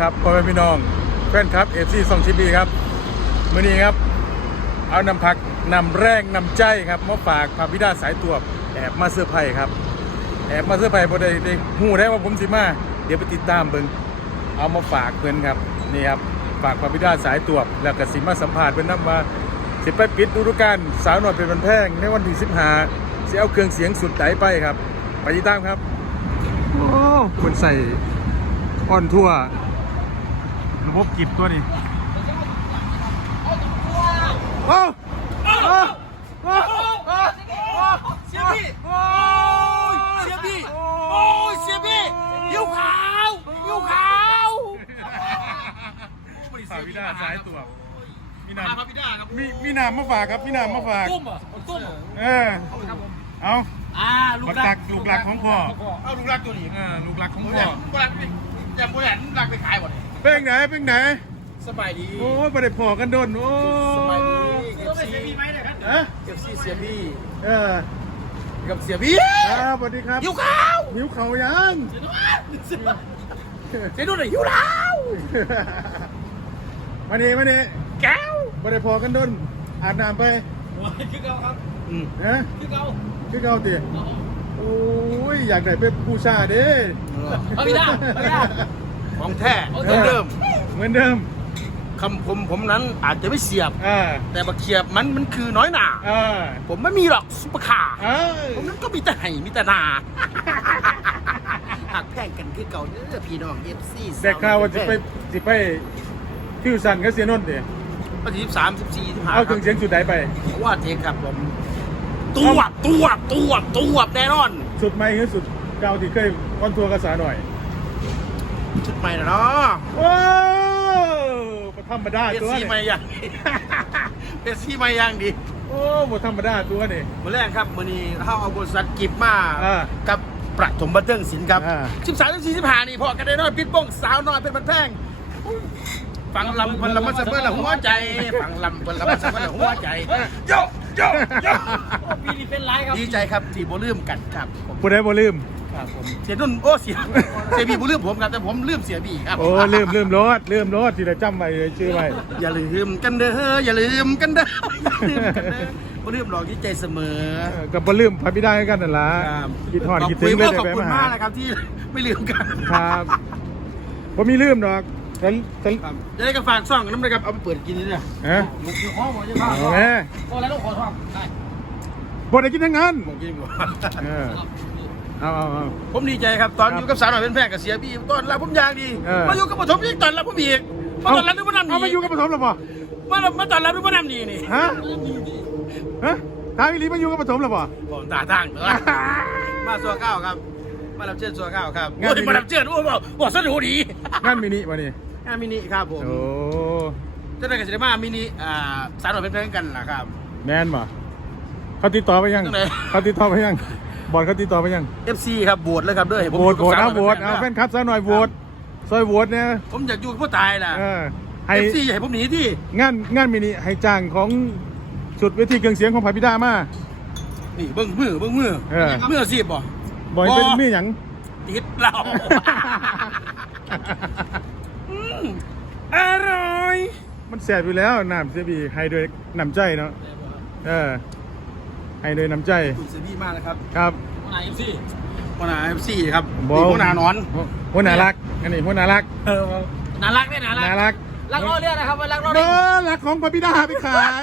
ครับพ่อแม่พี่น้องแฟนครับเอฟซีสองชิบีครับมื้อนี้ครับ เอานำผักนำแรงนำใจครับมาฝากพาพิดาสายตัวแอบมาเสื้อไผ่ครับ แอบมาเสื้อไผ่พอได้ได้หูได้ว่าผมสิมาเดี๋ยวไปติดตามเบิ่งเอามาฝากเพื่อนครับนี่ครับฝากพาพิดาสายตัวแล้วก็สิมาสัมภาษณ์เพื่อนนํว่าสิไปปิดฤดูกาลสาวหน่อยเป็นวันแพงในวันที่15สิเอาเครื่องเสียงสุดไหนไปครับ ไปติดตามครับโอ้คนใส่อ่อนทั่ว ระบบกิบตัวนี้โอ้โอ้โอ้เสียพี่โอ้เสียพี่โอ้ยเสียพี่ยิ้วขาวยิ้วขาวฝากพี่ดาสายตัวมีพาน้ำพระพิดาครับมีมีน้ำมาฝากครับมีน้ำมาฝากตุ้มเหรอตุ้มเหรอเออเอาอ่าลูกหลักลูกหลักของพ่อเอาลูกหลักตัวนี้เออลูกหลักของพ่อลูกหลักนี่อย่าโบราณหลักไปขาย เลยเป็นไหนเป็นไหน สบายดีโอ้ยไม่ได้พอกันโดนโอ้สบายดียเอฟซีไหมเนี่ยครับเอะเอฟซีเสียพี่เออกับเสียพี่ครับสวัสดีครับยิ้วขาวหิวเขายังเสียนุ่นเสียนุ่นเลยยิ้วขาวมานี่มานี่แก้วไม่ได้พอกันโดนอาบน้ำไปคือเก่าครับนะคือเก่าคือเก่าตีโอ้ยอยากได้เป็นผู้ชาเด้พระพิดาพระพิดา ของแท้อเหมือนเดิมเหมือนเดิมคำผมผมนั้นอาจจะไม่เสียบอ่าแต่บักเขียบมันมันคือน้อยหนาอ่าผมไม่มีหรอกซุปเปอร์คาร์อ่าผมนั้นก็มีแต่ไห่มีแต่นาหักแพงกันคือเก่าเด้อพี่น้องเอฟซีแต่ข่าวว่าจะไปจะไปฟิวสันก็เสียนนท์เด้วันที่สามสิบสี่ที่ผ่านเอาถึงเสียงจุดไหนไปว่าเทครับผมตัวบตัวบตัวบตัวบแน่นอน สุดไหมคือสุดเก่าที่เคยคอนทัวร์กระสาหน่อย ชุดใหม่นะเนาะว้าวบ่ธรรมดาเป็นตัวซีนี่ใหม่ยังเป็นซีใหม่ยังดีโอ้บ่ธรรมดาตัวนี่มื่อแรกครับมื่อนี้เข้าเอาบริษัทกิบมาอ่ากับประถมบันเทิงศิลป์ครับอ่าสิบสามสิบสี่สิบห้านี่พอกันได้น้อยปิดป้องสาวน้อยเป็นบันแพงฟังลำคนละมัสเบอร์ละหัวใจฟังลำคนละมัสเบอร์ละหัวใจโยโยโยปีนี้เป็นไรครับดีใจครับที่บ่ลืมกันครับผมบ่ได้บ่ลืม ครับผมเสียนุ่นโอ้เสียเสียบีบ่ลืมผมครับแต่ผมลืมเสียบีครับโอ้ลืมลืมรถลืมรถที่เราจำไว้ชื่อไว้อย่าลืมกันเด้ออย่าลืมกันเด้ออย่าลืมกันเด้อบ่ลืมหรอกที่ใจเสมอเออก็บ่ลืมพระบิดาให้กันนั่นล่ะครับคิดฮอดขอบคิดคุถึณงเลยขอบได้คุณไปมากนะครับที่ไม่ลืมกันครับบ่มีลืมดอกแต่แต่ครับจะได้กระฝากซ่องน้ำนะครับเอาไปเปิดกินนี่เนี่ยฮะลูกอยู่ห้องผมจะพาเอาแม่โอ้แล้วลูกขอทองได้บ่ได้กินทั้งนั้นผมกินก่อน เออเอาเอาเอา ผมดีใจครับตอนอยู่กับสาวหน่อยเป็นแพร่กับเสียบีตอนรับผมอย่างดีเออ มาอยู่กับปฐมยิ่งตอนรับผมอีกมาตอนรับด้วยพนำเอามาอยู่กับปฐมแล้วบ่มามาตอนรับด้วยพนำนี่นี่ฮะฮะทางอีหลีมาอยู่กับปฐมแล้วบ่ผมตาทางเถอะมาสัวข้าวครับ มารับเชิญสัวข้าวครับงานโอ้ยมินิมารับเชิญโอ้บอกบอกสนุกดีงานมินิบ่นี่งานมินิครับผมโอ้เจะได้กับสิได้มามินิอ่าสาวหน่อยเป็นแพร่กันล่ะครับ แม่นบ่เขาติดต่อไปยังจังไหน เขาติดต่อไปยัง บอลเขาติดต่อไปยัง FC ครับโหวตเลยครับด้วยผมโหวตยู่โหวตกับเอาสโหวตยเอาแฟนคลับซะหน่อยโหวตซอยโหวตเนี่ยผมอยากอยู่กับผู้ตายล่ะ เออให้ FC อยากให้ผมหนีที่งานงานมินิให้จ้างของสุดเวทีเครื่องเสียงของพระบิดามานี่เบิ้งมือเบิ้งมือเออมือสิบบ่ บอยเป็นมีหยัง ติดเราอืมอร่อยมันแสบอยู่แล้วน้ำเสียบีให้โดวยน้ำใจเนาะเออ ให้โดวยน้ำใจคุณเซบี้มากนะครับครับไหนสิหัวหน้า FC ครับนี่หัวหน้านอนหัวหน้ารักอันนี้หัวหน้ารักเออน่ารักเนี่ยน่ารักน่ารักรักล้อเลียนนะครับรักล้อเบเลียนอร์รักของพระบิดาไปขาย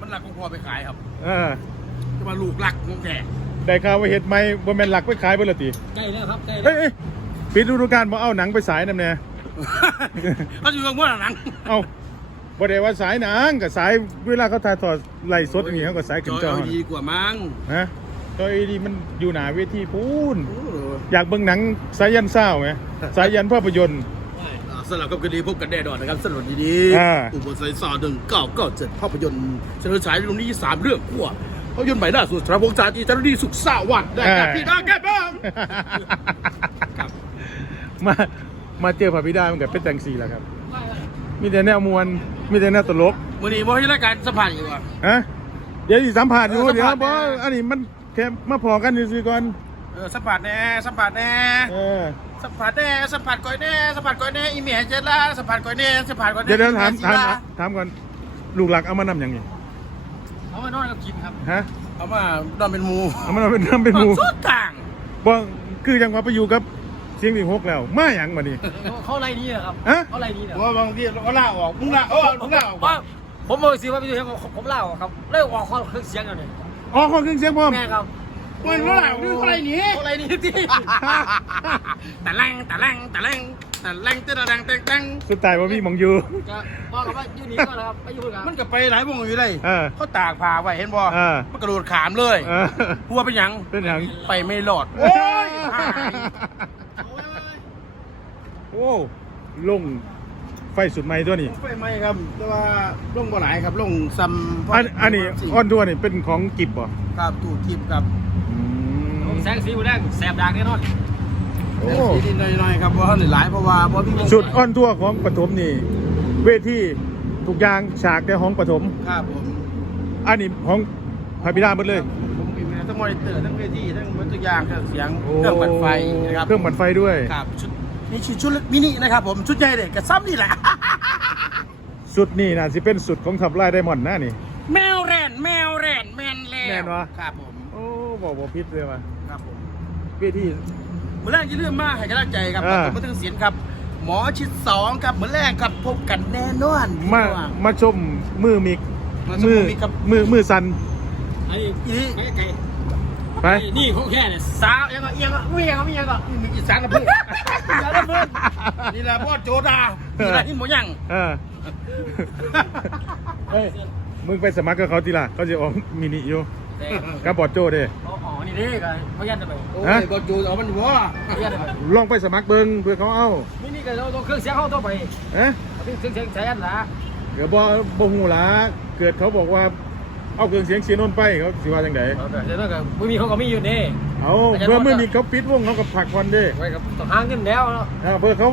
มันหลักของพ่อไปขายครับ เออจะมาลูกหลักของแกได้ข่าวว่าเห็ดไหมบ่แม่นหลักไปขายบ่ละติใกล้แล้วครับใกล้แล้เอ้วยเอ้ยปิดฤดูกาลบ่เอาหนังไปสายนำแน่เขาอยู่กับหัวหนัง เอา บ่ได้ว่าสายหนังกับสายเวลาเขาถ่ายทอดไล่สดอย่างนี้เขาก็สายจขึ้นอยจอเอาดีกว่ามั้งฮะจอยดีมันอยู่หน้าเวทีพูนโอ้โหอยากเบิ่งหนังสายยันเศร้าไหมสายยันภาพยนตร์สำหรับกับคดีพบกันแน่นอนนะครับสนุกดีอ่าอุบลไซซอหนึ่งเก้าเก้าเจ็ดภาพยนตร์เสนอฉายในโรงนี้สามเรื่องขั้วภาพยนตร์ใหม่ล่าสุดสำหรับวงการจีจารดีสุขสวัสดิ์ได้ครับพี่น้องแกบ้างครับมามาเจอพระบิดามันกับเป็นจังสีแหละครับ มีแต่แนวมวลมีแต่แนวตลกวันนี้ว่าให้รายการสัมผัสอยู่ก่อนฮะเดี๋ยวสิสัมผัสอยู่เออสัมเดี๋ยวภาษณ์บอแน่ อันนี้มันแค่มาพอกันซื่อๆก่อนเออสัมผัสแน่สัมผัสแน่เออสัมผัสแน่สัมผัสก่อยแน่สัมผัสก่อยแน่อีเมียเจล่าสัมผัสก่อยแน่สัมผัสก่อยแน่เดี๋ยวเดี๋ยวถามอีถามเจียถามก่อนลูกหลักเอามานำอย่างนี้เอามานอนกับกินครับฮะเอามาดอนเป็นหมูเอามานำเป็นน้ำเป็นหมูสุดต่างบ่คือยังว่าไปอยู่กับ เสียงที่หกแล้ว มาหยังมานี่เขาอะไรนี่นะครับฮะเขาอะไรนี่นะว่าบางทีเราล่าออกมึงล่าเออมึงล่าออกว่าผมบอกสิว่าไปดูให้ผมเล่าครับเล่าออกเครื่องเสียงกันเลยอ๋อขอเครื่องเสียงพร้อมแม่ครับมันเท่าไหร่มึงเท่าไหร่หนีเขาอะไรนี่ที่แต่แรงแต่แรงแต่แรงแต่แรงแต่แรงแต่แรงสุดท้ายบ่มีหมองอยู่จะบอกกับว่าอยู่นี่ก็นะครับไปอยู่กันมันก็ไปหลายวงอยู่เลยเออเขาตากผ้าไว้เห็นบ่เออมันกระโดดขามเลยเออหัวเป็นหยังเป็นหยังไปไม่รอดโอ้ยหายโอ้ลงไฟสุดใหม่ตัวนี้ไปไหมครับ แต่ว่าลงบ่หลายครับลงซ้ำอันอันนี้ออนทัวร์นี่เป็นของกิบบ่ครับถูกทิพครับอืมแสงสีแดงแสบดังแน่นอนโอ้นิดๆหน่อยๆครับเพราะเขาหลายเพราะว่าเพราะพี่สุดออนทัวร์ของปฐมนี่ เวทีทุกอย่างฉากในห้องปฐมครับผมอันนี้ห้องพระบิดาหมดเลยผมมีทั้งมอนิเตอร์ทั้งเวทีทั้งวัตถุกอย่างเครื่องเสียงเครื่องปั่นไฟนะครับเครื่องปั่นไฟด้วยครับชุด นี่ชุดชุดมินินะครับผมชุดใหญ่เด็กกับซ้ำนี่แหละสุดนี่นะสิเป็นสุดของทับไล่ไดมอนด์นะนี่ แมวแรนแมวแรนแมนแล้วแม่นวะ ครับผมโอ้บอกบอกพิษเลยว่ะครับผมเวทีเมื่อแรกจะเรื่องมากให้กำลังใจครับอ่า ผมมาถึงเสียงครับ หมอชิดสองครับเมื่อแรกครับพบกันแน่นอนมาพี่น้อง มาชมมือมิกมาชมมือมือมิกครับ มือมือสันอันนี้อีนี่ไม่ไกล ไป นี่เขาแค่เนี่ยสาวยังก็เอียงก็เอียงก็เอียงก็มีอีสานนะเพื่อนอย่าได้เพิ่นนี่แหละพ่อโจดานี่แหละที่หมอยังเออเฮ้ยมึงไปสมัครกับเขาทีละเขาจะออกมินิอยู่แต่กับบอดโจเด้อ๋อนี่เด้กันเขายันไปโอ้ฮะยพ่อโจเอามันหัวเขายันไปลองไปสมัครเบิ้งเพื่อเขาเอานี่นี่ก็เราต้องเครื่องเสียงเขาต้องไปเอ๊ะเครื่องเสียงใช้ยันละเดี๋ยวบอบหูหลาเกิดเขาบอกว่า เอาเครื่องเสียงเสียงนนท์ไปเขาสิว่าจังไดเดี๋ยวก็ไม่มีเขาก็มีอยู่นี่ เอาเพื่อมือมิกเขาปิดวงเขากับผักควันเด้ไว้กับต้องหางเงินแล้วเนาะอ่าเพื่อเขา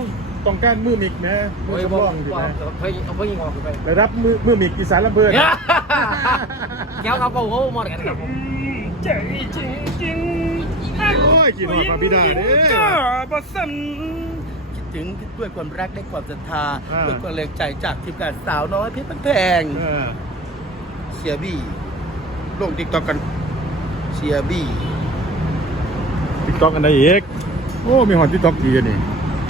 ต้องการมือมิกนะมืโอ้อยสำบอรกองสิว่านะเพิ่งเอาเพิ่งยิงออกไประดับมือมือมิกอีสานลำเพื่อนแก้วครับเขาเขาหมดกันครับผมโอ้ยกินหอดพระบิดาเด้ ก็บสันคิดถึงด้วยความรักและความศรัทธาอ่า ด้วยความแรงใจจากทีมงานสาวน้อยเพชรบ้านแพง เออ เชียร์บี้ลงติ๊กต็อกกันเชียร์บี้ติ๊กต็อกอันใดอีกโอ้ มีหอดติ๊กต็อกดีอันนี่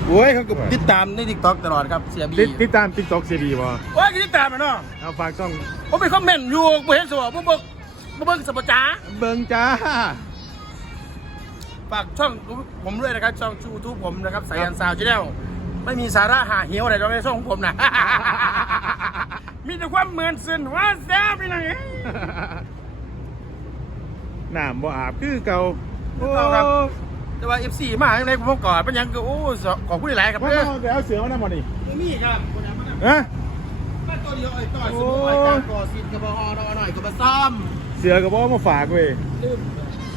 โอ้ยเขาก็ติดตามในติ๊กต็อกตลอดครับเชียร์บี้ติดติดตามติ๊กต็อกเสียดีบ่โอ้ยก็ติดตามมันเนาะเอาฝากช่องผมไปคอมเมนต์อยู่บ่เห็นสวบ่เบิ่งบ่เบิ่งสมจ้าเบิงจ้าฝากช่องผมด้วยนะครับช่องยูทูบผมนะครับสายันซาวชแนล ไม่มีสาระหาเหี่ยวอะไรตรงในช่องของผมนะ มีแต่ความเหมือนซึนว่าแซ่บไปหน่อยน้ำบ่อาบคือเก่าคือเก่าครับ แต่ว่า F4 มาอย่างไรผมก่อนเป็นหยังก็โอ้ขอบคุณหลายๆครับว่าเด้อเอาแต่เอาเสือมาน้ำบ่นี่มีครับคนนั้นมันฮะมาตัวเดียวไอ้ต่อสมุนไพรการก่อสินกับบอดอหน่อยกับมาซ่อมเสือก็บ่เอามาฝากเว้ยลืม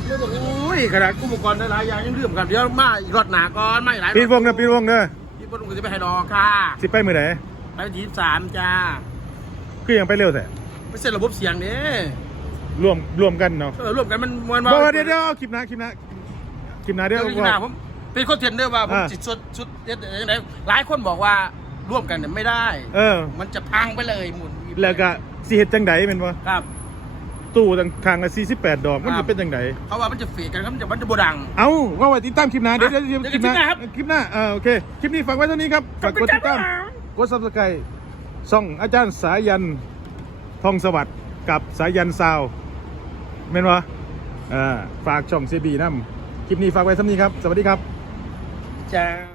ลืมหมดเลยโอ้ยขนาดอุปกรณ์หลายๆอย่างยังลืมกันเดี๋ยวมาอีกรถหนาก่อนมาอีกหลาย ปิดวงเด้อปิดวงเด้อ พี่ปนุก็จะไปให้ดอค่ะสิไปมื้อไหนไปทีสามจ้าคือยังไปเร็วแต่ไม่เสร็จระบบเสียงเด้รวมรวมกันเนาะเออรวมกันมันมวนว่าเดี๋ยวเดี๋ยวคลิปน้าคลิปน้าคลิปน้าเดี๋ยววที่หน้าผมเป็นคนเทรนเดอร์ว่าผมจิตชุดชุดเด็ดยังไงหลายคนบอกว่าร่วมกันเนี่ยไม่ได้ เออ มันจะพังไปเลยหมุนแล้วก็สิเฮ็ดจังไดแม่นบ่ครับ ตู้ตั้งข้างละ48 ดอก มันครัจะบเป็นจังไดเขาว่ามันจะเฟีกันครับมันจะมันจะโบดัง เอาว่าไว้ติดตามคลิปหน้าเดี๋ยวเดี๋ยวเดี๋ยวเดี๋ยวคลิปหน้าคลิปหน้าครับคลิปหน้าเออโอเค คลิปนี้ฝากไว้เท่านี้ครับฝากกดติดตามกด Subscribe ช่องอาจารย์สายันทองสวัสดิ์กับสายันซาวแม่นวะเออฝากช่องเซบีน้ำคลิปนี้ฝากไว้เท่านี้ครับ สวัสดีครับจ้า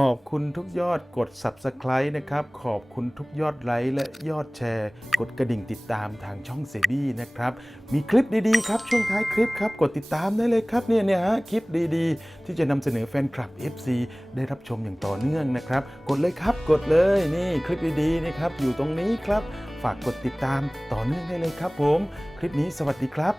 ขอบคุณทุกยอดกด Subscribe นะครับ ขอบคุณทุกยอดไลค์และยอดแชร์ กดกระดิ่งติดตามทางช่องเซบี้นะครับ มีคลิปดีๆครับ ช่วงท้ายคลิปครับ กดติดตามได้เลยครับเนี่ยเนี่ยฮะคลิปดีๆ ที่จะนำเสนอแฟนคลับ FC ได้รับชมอย่างต่อเนื่องนะครับ กดเลยครับกดเลยนี่คลิปดีๆนะครับอยู่ตรงนี้ครับ ฝากกดติดตามต่อเนื่องได้เลยครับ ผม คลิปนี้สวัสดีครับ